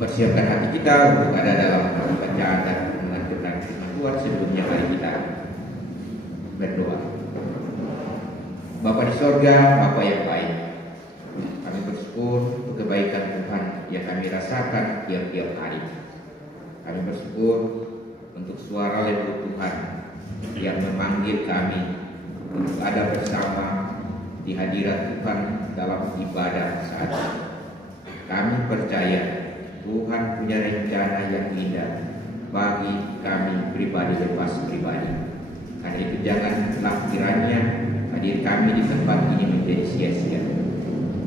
mempersiapkan hati kita untuk ada dalam bacaan dan mengaturkan firman Tuhan. Sebelumnya mari kita berdoa. Bapa di sorga, Bapa yang baik, kami bersyukur untuk kebaikan Tuhan yang kami rasakan tiap-tiap hari. Kami bersyukur untuk suara lembut Tuhan yang memanggil kami untuk ada bersama di hadirat Tuhan dalam ibadah saat ini. Kami percaya Tuhan punya rencana yang indah bagi kami pribadi lepas pribadi. Karena itu janganlah kiranya hadir kami di tempat ini menjadi sia-sia.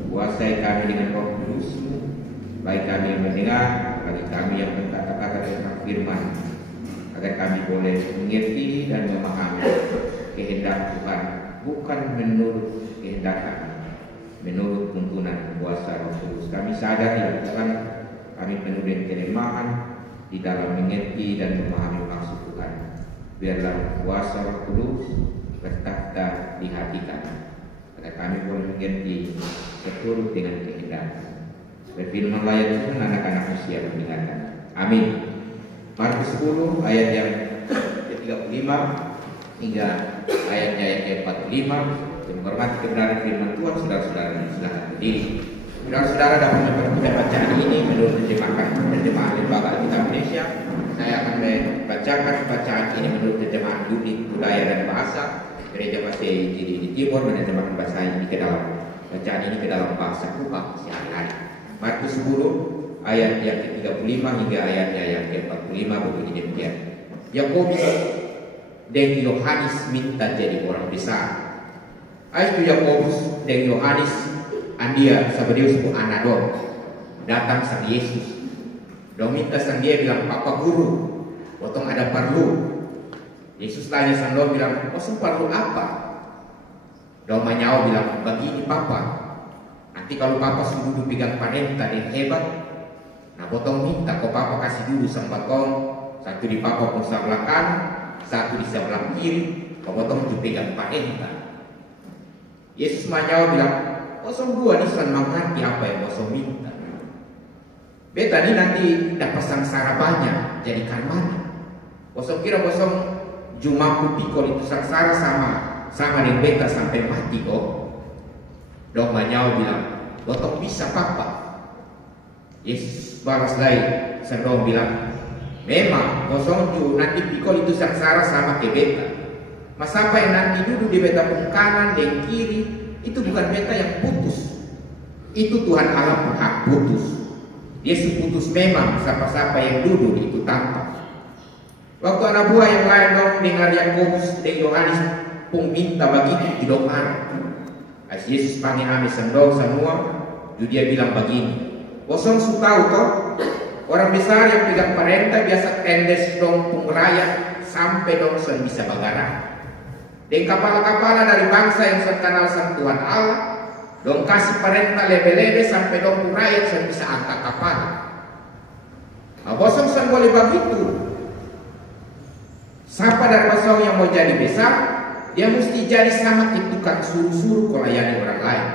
Kuasai kami dengan Roh Kudus-Mu, baik kami yang mendengar, bagi kami yang berkata-kata tentang firman, agar kami boleh mengerti dan memahami kehendak Tuhan, bukan menurut kehendak kami, menurut tuntunan kuasa Roh Kudus. Kami sadar ya Tuhan, kami penuh dengan kelemahan di dalam mengerti dan memahami maksud Tuhan. Biarlah kuasa Roh Kudus bertakhta di hati kami, agar kami boleh mengerti seturut dengan kehendak. Berfirmanlah ya Tuhan, anak-anak usia mendengarkan. Amin. Markus 10 ayat yang ke-35 hingga ayatnya yang ke-45. Menghormati kebenaran firman Tuhan, saudara-saudara silakan berdiri. Saudara-saudara dapat memperoleh bacaan ini menurut terjemahan Lembaga Alkitab Indonesia. Saya akan membacakan bacaan ini menurut terjemahan Unit Budaya dan Bahasa Gereja Pasir di Timur, menerjemahkan bahasa ini ke dalam bacaan ini ke dalam bahasa Kupang sehari-hari. Markus 10 ayat yang ke-35 hingga ayatnya yang ke-45 begini demikian. Yakobus dan Yohanes minta jadi orang besar. Aitu Yakobus dan Yohanes andia Sabedeus bu anador datang sang Yesus. Dong minta sang dia bilang, Papa Guru, potong ada perlu. Yesus tanya sang dong bilang, potong perlu apa? Dong manyau bilang, begini Papa, nanti kalau Papa sudah pegang parenta yang hebat, nah potong minta kok Papa kasih dulu sang batong, satu di Papa pun sebelah kanan, satu di sebelah kiri, kok potong juga pegang parenta. Yesus manyau bilang, kosong dua nih san mengerti apa yang kosong minta. Beta nih nanti dapat sangsara banyak, jadikan mana? Kosong kira kosong jumaku pikol itu sangsara sama dengan beta sampai mati kok. Dok manyau bilang, kosong bisa Papa. Yesus balas lagi, sang bilang, memang kosong ju nanti pikol itu sangsara sama ke beta. Mas apa yang nanti duduk di beta pun kanan dan kiri, itu bukan beta yang putus, itu Tuhan Allah pun hak putus. Yesus putus memang siapa-siapa yang duduk itu tampak. Waktu anak buah yang lain dong dengar Yakobus dan Yohanes pun minta begitu tidak marah. As Yesus panggil kami sendok semua, dia bilang begini, kosong su tahu toh, orang besar yang pegang parenta biasa tendes dong pun raya sampai dong sen bisa bagarang. Dan kepala-kepala dari bangsa yang terkenal sang Tuhan Allah, dong kasih parenta lebe-lebe sampai dong rakyat yang bisa angkat kapal. Nah, kosong sang boleh begitu. Siapa dari kosong yang mau jadi besar, dia mesti jadi sama tukang suruh-suruh melayani orang lain.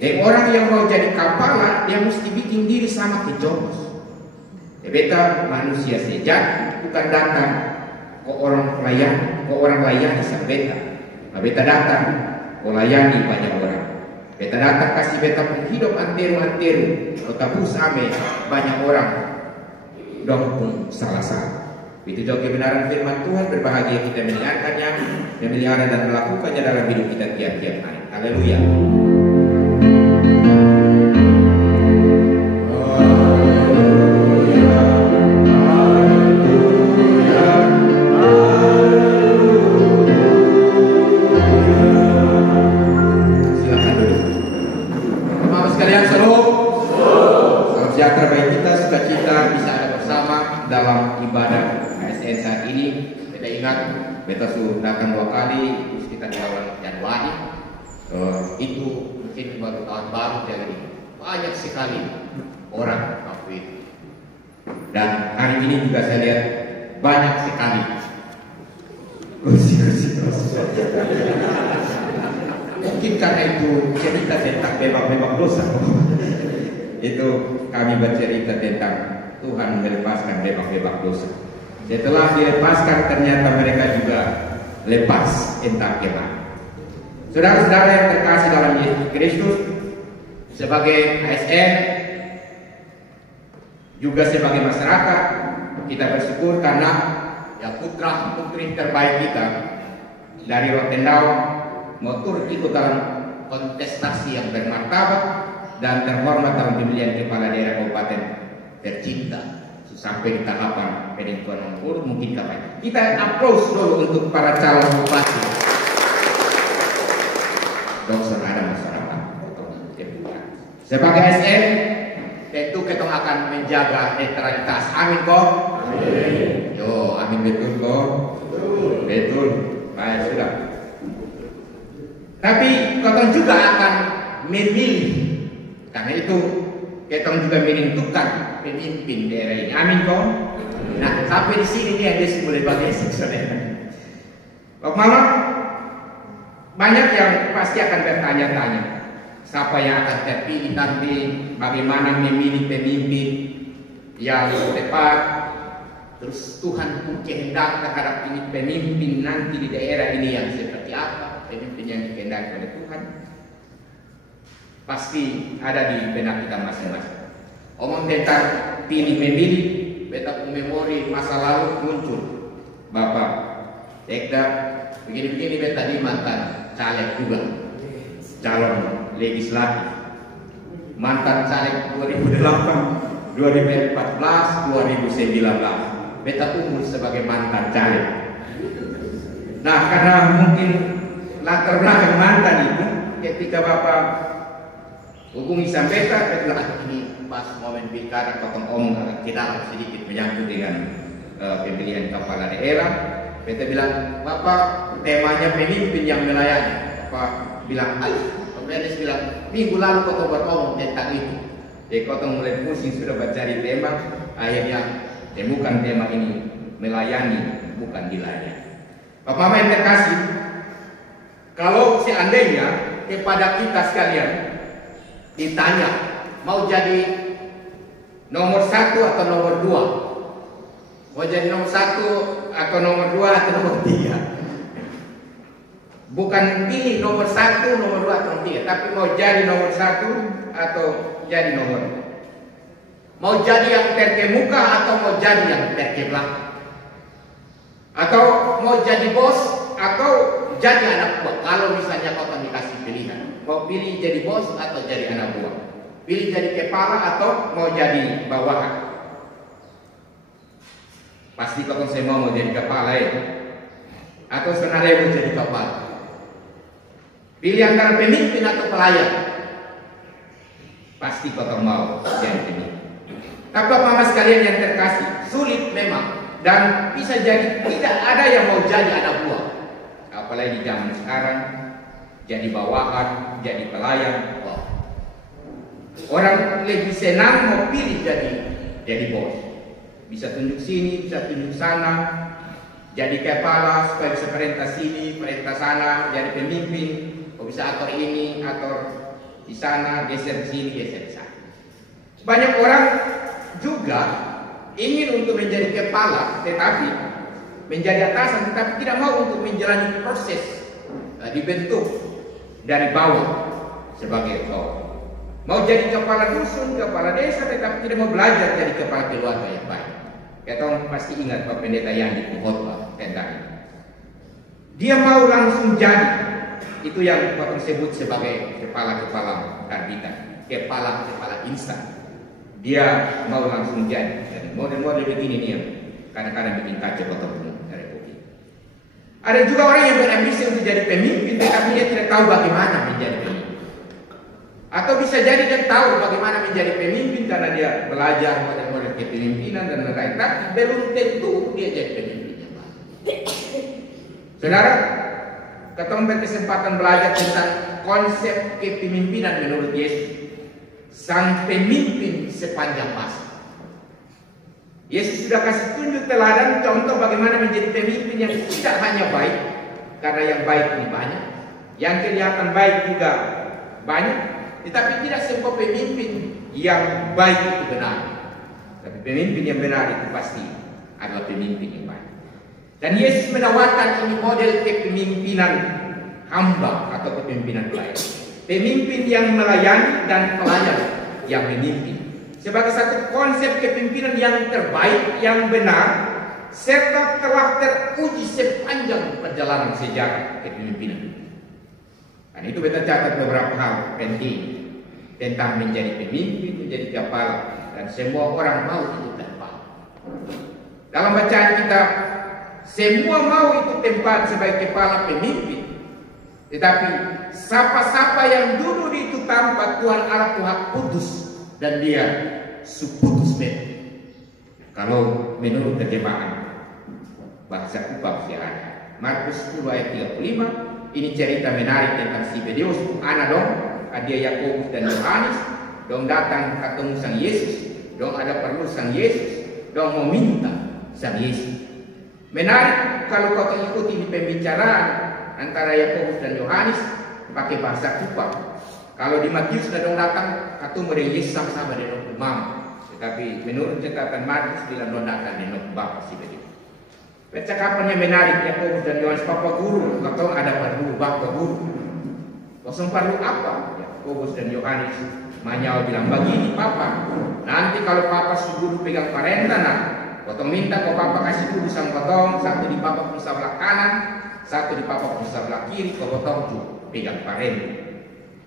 Dan orang yang mau jadi kepala, dia mesti bikin diri sama ke jomos. Beta manusia sejati bukan datang ke orang layani sang beta. Nah, beta datang melayani banyak orang. Beta datang kasih beta pun hidup antero-antero, tebus ame banyak orang dong pun salah-salah. Itu juga kebenaran firman Tuhan, berbahagia kita mendengarkannya, memelihara dan melakukannya dalam hidup kita tiap-tiap hari. Haleluya. Beta sudah datang 2 kali, terus kita di awal Januari. Itu mungkin baru tahun baru, jadi banyak sekali orang waktu itu. Dan hari ini juga saya lihat banyak sekali mungkin karena itu cerita tentang bebas-bebas dosa. itu kami bercerita tentang Tuhan melepaskan bebak-bebak dosa. Setelah dilepaskan ternyata mereka juga lepas entah kemana. Saudara-saudara yang terkasih dalam Yesus Kristus, sebagai ASN juga sebagai masyarakat, kita bersyukur karena ya putra putri terbaik kita dari Rotendao mau turut ikut dalam kontestasi yang bermartabat dan terhormat dalam pemilihan kepala daerah kabupaten tercinta sampai di tahapan penentuan nomor mungkin kapan. Kita aplaus dulu untuk para calon bupati. Dr. Adam masyarakat. Sebagai SM, tentu kita akan menjaga netralitas. Amin kok. Amin. Yo, amin betul kok. Betul. Baik sudah. Tapi kita juga akan memilih. Karena itu kita juga menentukan pemimpin daerah ini. Amin kok. Nah, sampai di sini nih ada mulai basic saudara. Pak Mama, banyak yang pasti akan bertanya-tanya, siapa yang akan terpilih nanti, bagaimana memilih pemimpin yang tepat. Terus Tuhan pun kehendak terhadap ini pemimpin nanti di daerah ini yang seperti apa, pemimpin yang dikehendaki oleh Tuhan. Pasti ada di benak kita masing-masing. Omong tentang pilih memilih, beta memori masa lalu muncul. Bapak, Ekda, begini-begini beta di mantan caleg juga, calon legislatif, mantan caleg 2008, 2014, 2019. Beta umur sebagai mantan caleg. Nah, karena mungkin latar belakang mantan itu, ketika Bapak hubungi sampai beta bilang ini pas momen pilkada potong omong agak tidak sedikit menyangkut dengan pemilihan kepala daerah. Beta bilang, Bapak temanya pemimpin yang melayani. Bapak bilang, Pemerintah bilang minggu lalu kau beromong tentang itu. Jadi kau mulai pusing sudah mencari tema, akhirnya temukan tema ini melayani bukan dilayani. Bapak Mama yang terkasih, kalau seandainya kepada kita sekalian ditanya mau jadi nomor 1 atau nomor 2, mau jadi nomor 1 atau nomor 2 atau nomor 3, bukan pilih nomor 1, nomor 2 atau nomor 3, tapi mau jadi nomor 1 atau jadi nomor 2, mau jadi yang terkemuka atau mau jadi yang terkebelakang, atau mau jadi bos atau jadi anak buah. Kalau misalnya kau dikasih pilihan, mau pilih jadi bos atau jadi anak buah, pilih jadi kepala atau mau jadi bawahan. Pasti kau semua mau jadi kepala ya, atau sebenarnya mau jadi kepala. Pilih antara pemimpin atau pelayan. Pasti kau mau jadi pemimpin. Tapi Mama sekalian yang terkasih, sulit memang. Dan bisa jadi tidak ada yang mau jadi anak buah. Apalagi di zaman sekarang, jadi bawahan, jadi pelayan. Wow. Orang lebih senang mau pilih jadi bos. Bisa tunjuk sini, bisa tunjuk sana, jadi kepala supaya bisa perintah sini, perintah sana, jadi pemimpin. Kau bisa atur ini, atur di sana, geser di sini, geser di sana. Banyak orang juga ingin untuk menjadi kepala, tetapi menjadi atasan, tetapi tidak mau untuk menjalani proses dibentuk dari bawah sebagai bawah. Mau jadi kepala dusun, kepala desa, tetapi tidak mau belajar jadi kepala keluarga yang baik. Kita pasti ingat Pak Pendeta Yandi khotbah tentang ini. Dia mau langsung jadi, itu yang kita sebut sebagai kepala-kepala karbitan, kepala-kepala instan. Dia mau langsung jadi. Model-model begini nih yang kadang-kadang bikin kacau kota Republik. Ada juga orang yang berambisi untuk jadi pemimpin, tetapi dia tidak tahu bagaimana menjadi pemimpin. Atau bisa jadi dia tahu bagaimana menjadi pemimpin karena dia belajar model-model kepemimpinan dan lain-lain, tapi belum tentu dia jadi pemimpin yang baik. Saudara, ketemu berkesempatan belajar tentang konsep kepemimpinan menurut Yesus, sang pemimpin sepanjang masa. Yesus sudah kasih tunjuk teladan contoh bagaimana menjadi pemimpin yang tidak hanya baik, karena yang baik ini banyak, yang kelihatan baik juga banyak, tetapi tidak semua pemimpin yang baik itu benar. Tapi pemimpin yang benar itu pasti adalah pemimpin yang baik. Dan Yesus menawarkan ini model kepemimpinan hamba atau kepemimpinan pelayan. Pemimpin yang melayani dan pelayan yang memimpin. Sebagai satu konsep kepemimpinan yang terbaik, yang benar, serta telah teruji sepanjang perjalanan sejarah kepemimpinan. Dan itu kita catat beberapa hal penting tentang menjadi pemimpin, menjadi kepala, dan semua orang mau itu tempat. Dalam bacaan kita, semua mau itu tempat sebagai kepala pemimpin. Tetapi siapa-siapa yang duduk di itu tempat, Tuhan Allah Tuhan putus dan dia suputus beta. Kalau menurut terjemahan bahasa Kupang sehari, Markus 10 ayat 35, ini cerita menarik tentang Zebedeus anak dong, dia Yakobus dan Yohanes, dong datang ketemu Sang Yesus, dong ada perlu Sang Yesus, dong mau minta Sang Yesus. Menarik kalau kau ikuti ini pembicaraan antara Yakobus dan Yohanes pakai bahasa Kupang. Kalau di Matius dong datang ketemu dengan Yesus sama-sama dengan imam, tetapi menurut catatan Markus bilang dong datang dengan Bapak Zebedeus. Percakapannya menarik, Yakobus dan Yohanes, Papa Guru, atau ada perlu Bapak Guru. Kosong perlu apa? Yakobus dan Yohanes Manyau bilang, begini Papa, nanti kalau Papa si Guru pegang parentana, potong minta kau Papa kasih dulu sang potong, satu di Papa pun sebelah kanan, satu di Papa pun sebelah kiri, kau potong tuh pegang parentana.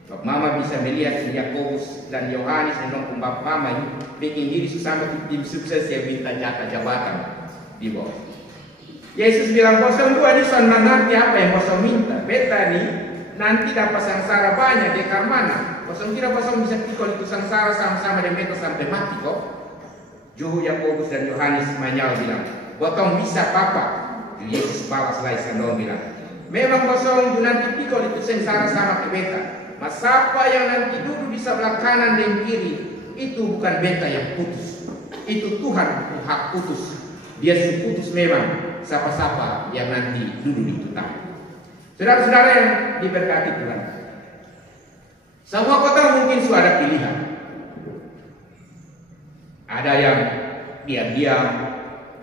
Kalau Mama bisa melihat Yakobus dan Yohanes dan Bapak Mama ini bikin diri sesama tim sukses yang minta jatah jabatan di bawah. Yesus bilang, 02 ini soal mengerti apa yang kosong minta. Beta nih nanti dapat sengsara banyak di mana. Kosong kira kosong bisa pikul itu sengsara sama-sama dengan beta sampai mati kok. Juhu Yakobus dan Yohanes Manyau bilang, botong bisa Papa. Yesus balas lagi sendong bilang, memang kosong nanti pikul itu sengsara sama ke beta. Mas siapa yang nanti duduk di sebelah kanan dan kiri, itu bukan beta yang putus. Itu Tuhan yang hak putus. Dia putus memang siapa-siapa yang nanti duduk di tempat. Saudara-saudara yang diberkati Tuhan, semua kota mungkin sudah ada pilihan. Ada yang diam-diam,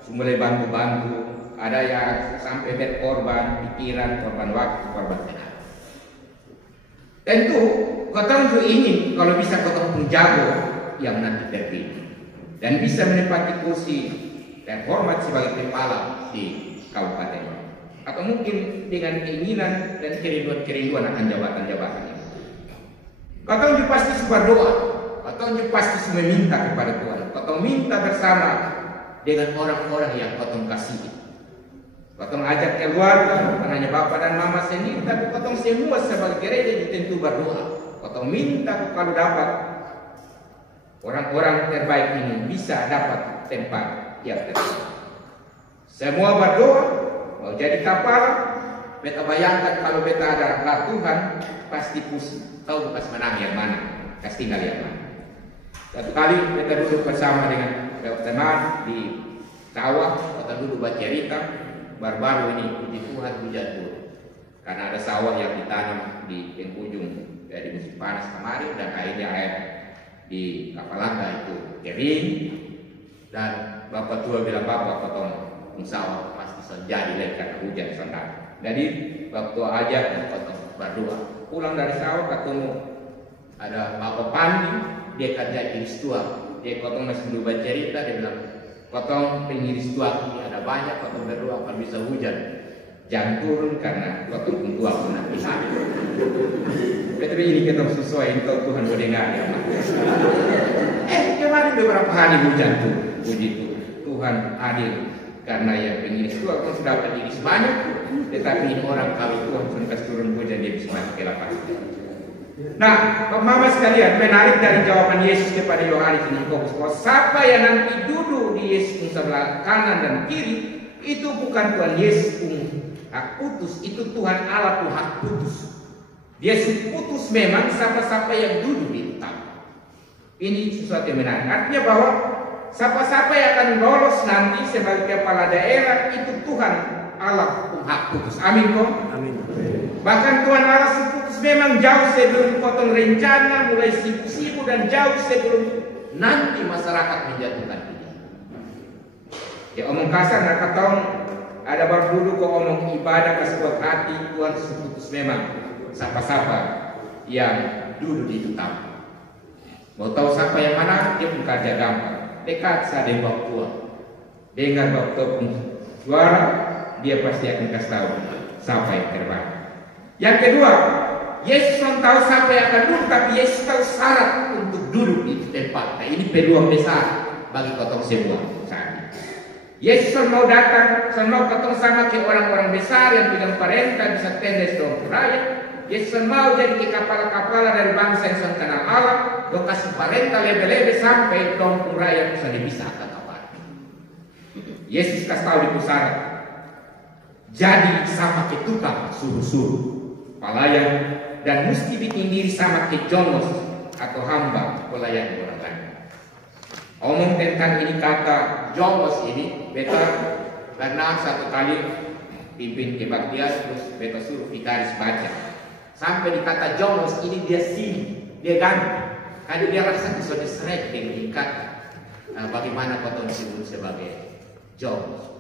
mulai bantu-bantu. Ada yang sampai berkorban pikiran, korban waktu, korban tenaga. Tentu kota untuk ingin kalau bisa kota penjago yang nanti terpilih dan bisa menempati kursi terhormat sebagai kepala di kabupaten, atau mungkin dengan keinginan dan kerinduan akan jabatan-jabatan ini. Kau pasti berdoa, kau pasti meminta kepada Tuhan, kau minta bersama dengan orang-orang yang kau kasihi. Kau ajak keluarga, bukan hanya bapak dan mama sendiri, tapi kau semua sebagai gereja tentu berdoa. Kau minta kalau dapat orang-orang terbaik ini bisa dapat tempat yang terbaik. Semua berdoa, mau jadi kapal, beta bayangkan kalau beta ada Tuhan, pasti pusing, tahu bekas menang yang mana, kasih tinggal yang mana. Satu kali beta duduk bersama dengan teman di sawah, beta duduk bercerita, baru-baru ini puji Tuhan hujan turun. Karena ada sawah yang ditanam di penghujung dari musim panas kemarin, dan akhirnya air di Kapalangga itu kering. Dan Bapak tua bilang, Bapak potong sawah pasti jadi lagi karena hujan sedang. Jadi waktu aja potong berdoa. Pulang dari sawah ketemu ada Bapak Pandi, dia kerja iris tua. Dia potong masih dulu bercerita, dia bilang, potong pengiris tua ini ada banyak, potong berdoa kalau bisa hujan. Jangan turun karena potong tua pun nanti hari. Tapi ini kita sesuai untuk Tuhan mendengar ya. Kemarin beberapa hari hujan tuh. Puji Tuhan adil, karena yang pengiris tua kan sudah pengiris banyak, tetapi ini orang kalau Tuhan sudah turun hujan dia bisa mati ke lapangan. Nah, Mama sekalian, menarik dari jawaban Yesus kepada Yohanes dan Yakobus, bahwa siapa yang nanti duduk di Yesus sebelah kanan dan kiri, itu bukan Tuhan Yesus hak putus, itu Tuhan Allah Tuhan hak putus. Dia putus memang siapa-siapa yang duduk di tempat. Ini sesuatu yang menarik. Artinya bahwa siapa-siapa yang akan lolos nanti sebagai kepala daerah itu Tuhan Allah hak putus. Amin kok. Amin. Bahkan Tuhan Allah putus memang jauh sebelum potong rencana, mulai sibuk-sibuk dan jauh sebelum nanti masyarakat menjatuhkan pilihan. Ya omong kasar nak katong ada baru dulu kok omong ibadah ke sebuah hati Tuhan seputus memang siapa-siapa yang duduk di utama. Mau tahu siapa yang mana? Dia pun kerja gampang. Dekat saya bawa tua. Dengar waktu suara, dia pasti akan kasih tahu siapa yang terbaik. Yang kedua, Yesus tahu siapa yang akan duduk, tapi Yesus tahu syarat untuk duduk di tempat. Nah, ini peluang besar bagi kotong semua saat ini. Yesus mau datang, mau ketemu sama ke orang-orang besar yang pegang perintah bisa tendes dong rakyat. Yesus mau jadi ke kepala-kepala dari bangsa yang sang kenal Allah, lo kasih perintah lebe-lebe sampai dong rakyat bisa akan apa. Yesus kasih tahu di pusat, jadi sama ke tukang suruh-suruh, pelayan, dan mesti bikin diri sama ke jongos atau hamba pelayan orang lain. Omong tentang ini kata jongos ini, beta pernah satu kali pimpin kebaktian terus beta suruh vikaris baca. Sampai di kata jongos ini dia sini, dia ganti. Karena dia rasa bisa diseret dengan ikat. Bagaimana kau disebut sebagai jongos.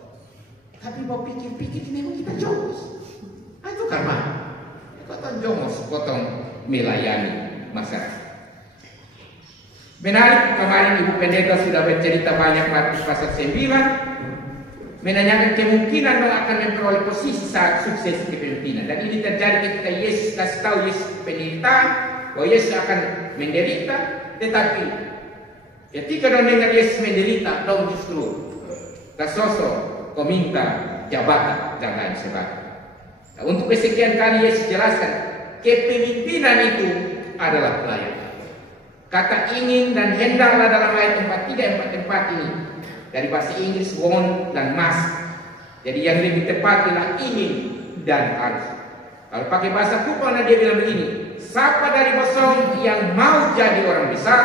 Tapi mau pikir-pikir memang kita jongos. Itu karena kata jongos potong melayani masyarakat. Menarik, kemarin Ibu Pendeta sudah bercerita banyak Matius pasal 9 menanyakan kemungkinan bahwa akan memperoleh posisi saat sukses kepemimpinan. Dan ini terjadi ketika Yesus kasih tahu Yesus penderitaan, bahwa Yesus akan menderita. Tetapi ketika dong dengar Yesus menderita, dong justru tersosok kau minta jabatan dan lain sebagainya. Nah, untuk kesekian kali Yesus jelaskan kepemimpinan itu adalah pelayanan. Kata ingin dan hendaklah dalam ayat 4 ini dari bahasa Inggris want dan must. Jadi yang lebih tepat adalah ingin dan harus. Kalau pakai bahasa Kupang dia bilang begini, siapa dari bosong yang mau jadi orang besar,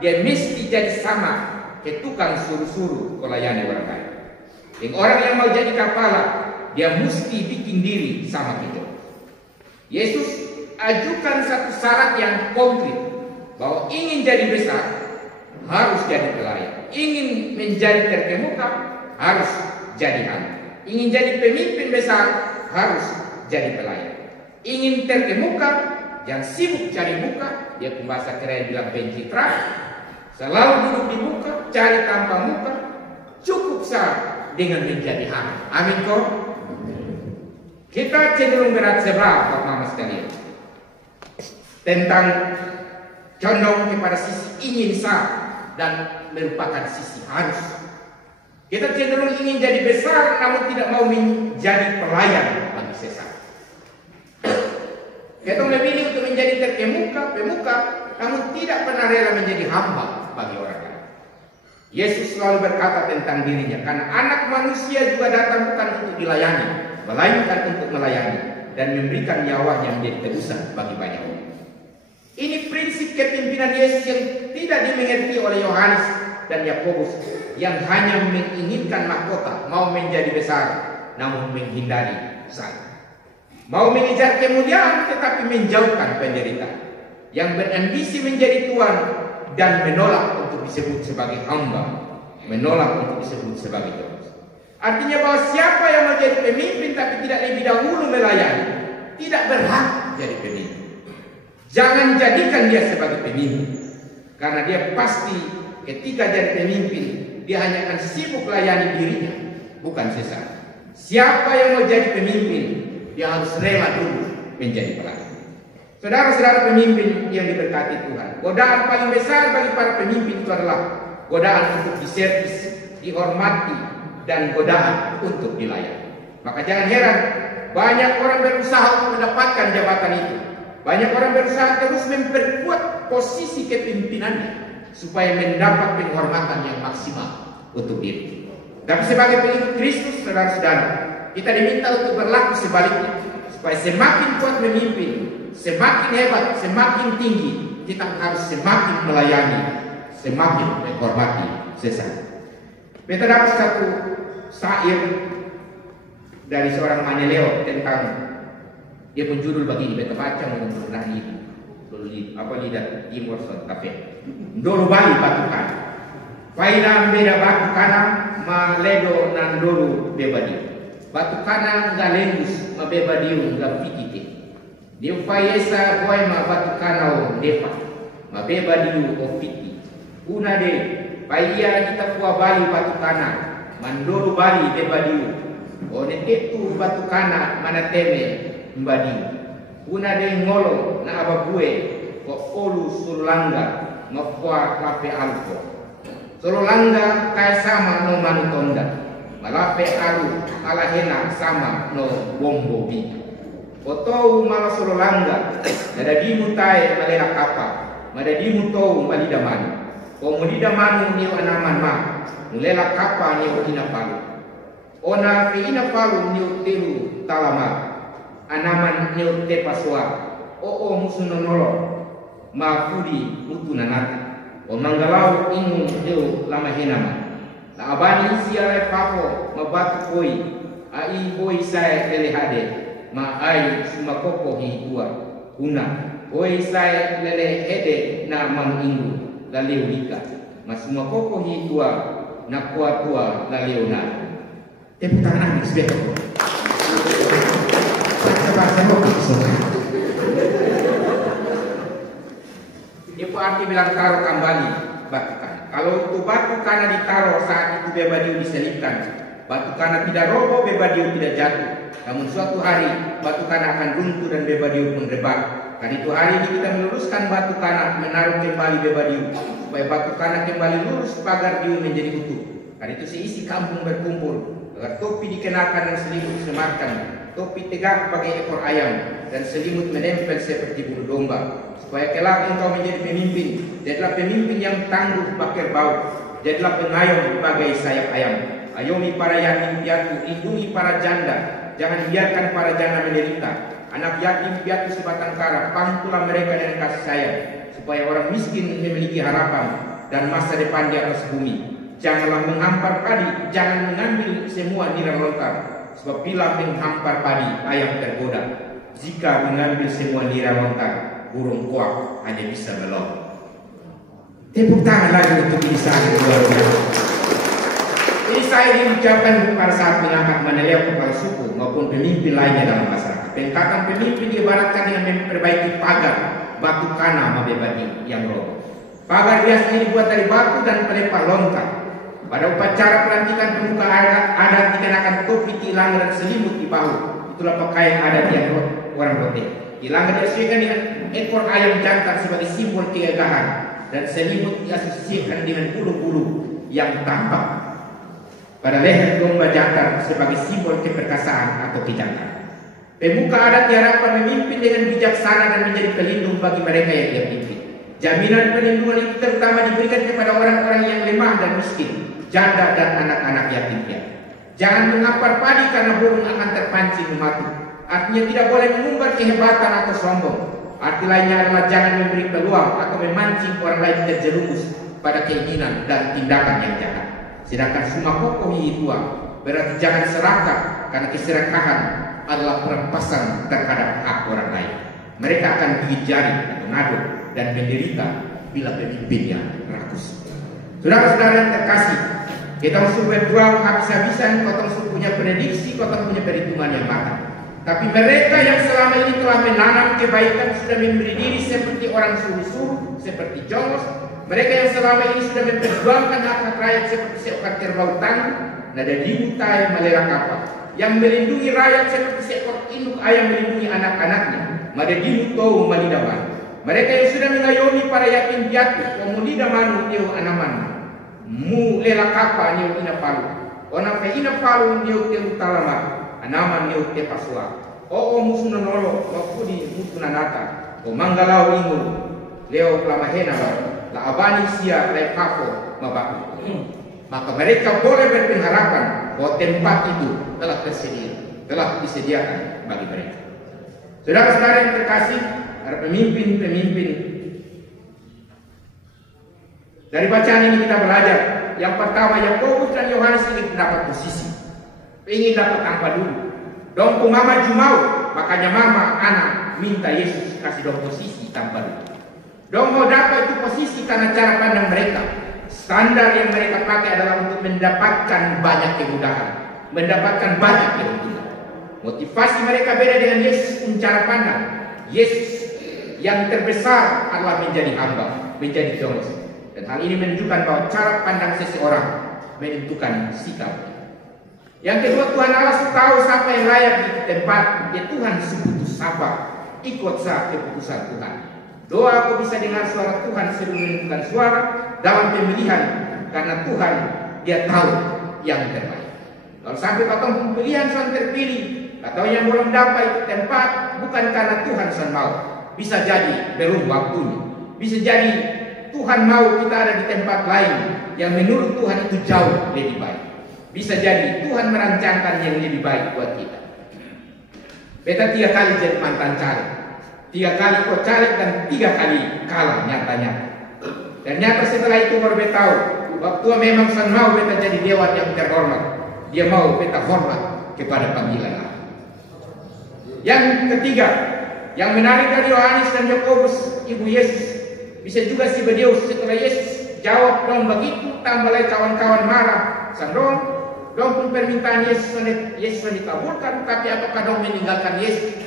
dia mesti jadi sama ke tukang suruh-suruh melayani orang lain. Yang orang yang mau jadi kepala, dia mesti bikin diri sama kita. Yesus ajukan satu syarat yang konkret, bahwa ingin jadi besar harus jadi pelayan, ingin menjadi terkemuka harus jadi hamba, ingin jadi pemimpin besar harus jadi pelayan, ingin terkemuka yang sibuk cari muka, dia bahasa keren bilang pencitraan, selalu duduk di muka, cari tanpa muka, cukup sah dengan menjadi hamba. Amin kok. Kita cenderung berat sebelah Pak Mama sekalian tentang condong kepada sisi ingin sah dan merupakan sisi harus. Kita cenderung ingin jadi besar namun tidak mau menjadi pelayan bagi sesat. Kita memilih untuk menjadi pemuka namun tidak pernah rela menjadi hamba bagi orang lain. Yesus selalu berkata tentang dirinya, karena anak manusia juga datang bukan untuk dilayani, melainkan untuk melayani dan memberikan nyawanya menjadi tebusan bagi banyak orang. Ini prinsip kepemimpinan Yesus yang tidak dimengerti oleh Yohanes dan Yakobus yang hanya menginginkan mahkota, mau menjadi besar namun menghindari sana. Mau mengejar kemuliaan tetapi menjauhkan penderitaan. Yang berambisi menjadi tuan dan menolak untuk disebut sebagai hamba, menolak untuk disebut sebagai tuan. Artinya bahwa siapa yang mau jadi pemimpin tapi tidak lebih dahulu melayani, tidak berhak jadi pemimpin. Jangan jadikan dia sebagai pemimpin, karena dia pasti ketika jadi pemimpin dia hanya akan sibuk layani dirinya, bukan sesat. Siapa yang mau jadi pemimpin, dia harus rela dulu menjadi pelayan. Saudara-saudara pemimpin yang diberkati Tuhan, godaan paling besar bagi para pemimpin itu adalah godaan untuk diservis, dihormati, dan godaan untuk dilayani. Maka jangan heran banyak orang berusaha untuk mendapatkan jabatan itu. Banyak orang berusaha terus memperkuat posisi kepemimpinannya supaya mendapat penghormatan yang maksimal untuk diri. Tapi sebagai pengikut Kristus, saudara-saudara, kita diminta untuk berlaku sebaliknya, supaya semakin kuat memimpin, semakin hebat, semakin tinggi, kita harus semakin melayani, semakin menghormati sesama. Kita dapat satu syair dari seorang Maneleo tentang Dia pun judul begini, beta baca menurut nahi apa lidah timur kafe. Dulu bali batu kana. Faina beda batu kana maledo nan dulu bebadi. Batu kana galendus ma bebadiu ga fikite. Dia fayesa boy ma batu kana o depa. Ma bebadiu o fiki. Una de paya kita kuah bali batu kana. Mandoro bali bebadiu. O netetu batu kana mana teme mbadi. Una de ngolo na ababue ko olu sulanga mafwa kafe alko. Sulanga kaya sama no manutonda. Malape alu alahena sama no bombo bi. Otou mala sulanga dadadimu tae malena kapa. Madadimu tou malidamani. O mulidamani ni anaman ma. Mulela kapa ni ina palu. Ona fi ina palu ni telu talama. Anaman ni te paswa. O musunonolo. Mafudi utunanata. O manggalau ingu deu lama henama. La abani siare papo mabatu koi. Ai koi saya lele hade. Ma ai sumakoko hi tua. Una. Koi saya lele hede na mangingu. La leulika. Ma sumakoko hi tua. Na kuat tua la leuna. Tepuk tangan sebetul. Baca-baca saudara. Itu arti bilang taruh kembali batu kana. Kalau itu batu kana ditaruh saat itu bebadiu diselipkan, batu kana tidak roboh, bebadiu tidak jatuh. Namun suatu hari batu kana akan runtuh dan bebadiu pun rebah. Karena itu hari ini kita meluruskan batu kana, menaruh kembali bebadiu supaya batu kana kembali lurus, pagar diu menjadi utuh. Karena itu seisi kampung berkumpul agar topi dikenakan dan selimut disematkan, topi tegak bagai ekor ayam dan selimut menempel seperti bulu domba. Supaya kelak engkau menjadi pemimpin. Jadilah pemimpin yang tangguh bakir bau. Jadilah pengayom bagai sayap ayam. Ayomi para yatim piatu, lindungi para janda. Jangan biarkan para janda menderita. Anak yatim piatu sebatang kara, pangkulah mereka dengan kasih sayang. Supaya orang miskin memiliki harapan dan masa depan di atas bumi. Janganlah menghampar padi, jangan mengambil semua nira lontar. Sebab bila menghampar padi, ayam tergoda. Jika mengambil semua nira lontar, burung kuak hanya bisa melon. Tepuk tangan lagi untuk Isa luar biasa. Ini saya diucapkan pada saat mengangkat Maneleo kepala suku maupun pemimpin lainnya dalam masyarakat. Pengangkatan pemimpin diibaratkan dengan memperbaiki pagar batu kana mabebadi yang roboh. Pagar biasanya dibuat dari batu dan pelepah longkang. Pada upacara pelantikan pemuka adat dikenakan topi, tilang dan selimut di bahu. Itulah pakaian adat yang orang Rote. Tilang diasosiasikan dengan ekor ayam jantan sebagai simbol kegagahan dan selimut diasosiasikan dengan bulu-bulu yang tampak pada leher domba jantan sebagai simbol keperkasaan atau kejantan. Pemuka adat diharapkan memimpin dengan bijaksana dan menjadi pelindung bagi mereka yang dia pimpin. Jaminan perlindungan itu terutama diberikan kepada orang-orang yang lemah dan miskin, janda dan anak-anak yatim piatu. Jangan mengampar padi karena burung akan terpancing memati. Artinya tidak boleh mengumbar kehebatan atau sombong. Arti lainnya adalah jangan memberi peluang atau memancing orang lain terjerumus pada keinginan dan tindakan yang jahat. Sedangkan sumakoko hitua berarti jangan serakah karena keserakahan adalah perampasan terhadap hak orang lain. Mereka akan gigit jari atau ngaduk dan menderita bila pemimpinnya rakus. Saudara-saudara yang terkasih, kita harus berjuang habis-habisan, kita punya prediksi, kita punya perhitungan yang matang. Tapi mereka yang selama ini telah menanam kebaikan, sudah memberi diri seperti orang suruh-suruh, seperti Jolos. Mereka yang selama ini sudah memperjuangkan hak rakyat seperti seekor kerbau tangguh, nada dimutai melela kapal. Yang melindungi rakyat seperti seekor induk ayam melindungi anak-anaknya, mada dimutau malidawan. Mereka yang sudah mengayomi para yatim piatu, pemuda manu niu anaman, mu lela kapa niu ina palu, ona fe ina palu niu telu talama, anaman niu te pasua. O musuna nolo, mafudi musuna nata, o manggalau ingu, leo lamahena la abani sia le kapo mabaku. Maka mereka boleh berpengharapan bahwa tempat itu telah disediakan bagi mereka. Saudara-saudara yang terkasih, para pemimpin-pemimpin dari bacaan ini kita belajar. Yang pertama, Yakobus dan Yohanes ingin mendapat posisi, ingin dapat tanpa dulu. Dong kumama jumau, makanya mama, anak minta Yesus kasih dong posisi tanpa lupa. Dong mau dapat itu posisi karena cara pandang mereka. Standar yang mereka pakai adalah untuk mendapatkan banyak kemudahan, mendapatkan banyak keuntungan. Motivasi mereka beda dengan Yesus pun cara pandang. Yesus yang terbesar adalah menjadi hamba, menjadi jongos. Dan hal ini menunjukkan bahwa cara pandang seseorang menentukan sikap. Yang kedua, Tuhan Allah tahu siapa yang layak di tempat. Ya Tuhan sebut sabar, ikut sah keputusan Tuhan. Doa aku bisa dengar suara Tuhan sebelum menentukan suara dalam pemilihan, karena Tuhan dia tahu yang terbaik. Kalau sampai potong pilihan sudah terpilih atau yang belum dapat itu tempat, bukan karena Tuhan sudah mau. Bisa jadi belum waktunya. Bisa jadi Tuhan mau kita ada di tempat lain yang menurut Tuhan itu jauh lebih baik. Bisa jadi Tuhan merancangkan yang lebih baik buat kita. Beta 3 kali jadi mantan caleg, 3 kali ikut caleg dan 3 kali kalah nyatanya. Ternyata setelah itu baru beta tahu waktu memang Tuhan mau beta jadi dewan yang terhormat. Dia mau beta hormat kepada panggilan Allah. Yang ketiga, yang menarik dari Yohanes dan Yakobus, ibu Yesus, bisa juga si Bedeus setelah Yesus jawab dong begitu, tambah lagi kawan-kawan marah, sandong pun permintaan Yesus dikabulkan, tapi apakah dong meninggalkan Yesus?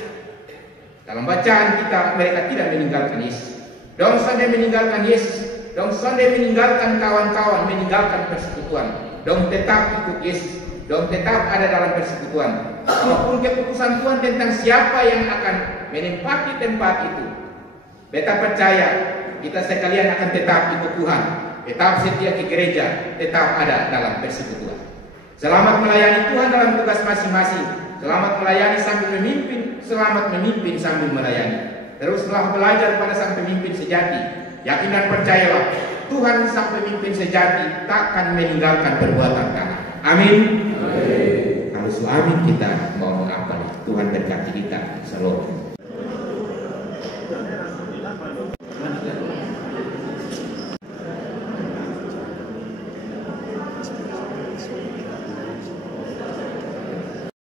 Dalam bacaan kita mereka tidak meninggalkan Yesus. Dong sampai meninggalkan Yesus, dong sampai meninggalkan kawan-kawan, meninggalkan persekutuan, dong tetap ikut Yesus, dong tetap ada dalam persekutuan. Walaupun keputusan Tuhan tentang siapa yang akan menempati tempat itu, beta percaya kita sekalian akan tetap ikut Tuhan, tetap setia ke gereja, tetap ada dalam persekutuan. Selamat melayani Tuhan dalam tugas masing-masing. Selamat melayani sambil memimpin, selamat memimpin sambil melayani. Teruslah belajar pada sang pemimpin sejati. Yakin dan percayalah, Tuhan sang pemimpin sejati takkan meninggalkan perbuatan kanan. Amin. Kalau suami kita mau apa? Tuhan berkati kita. Shalom.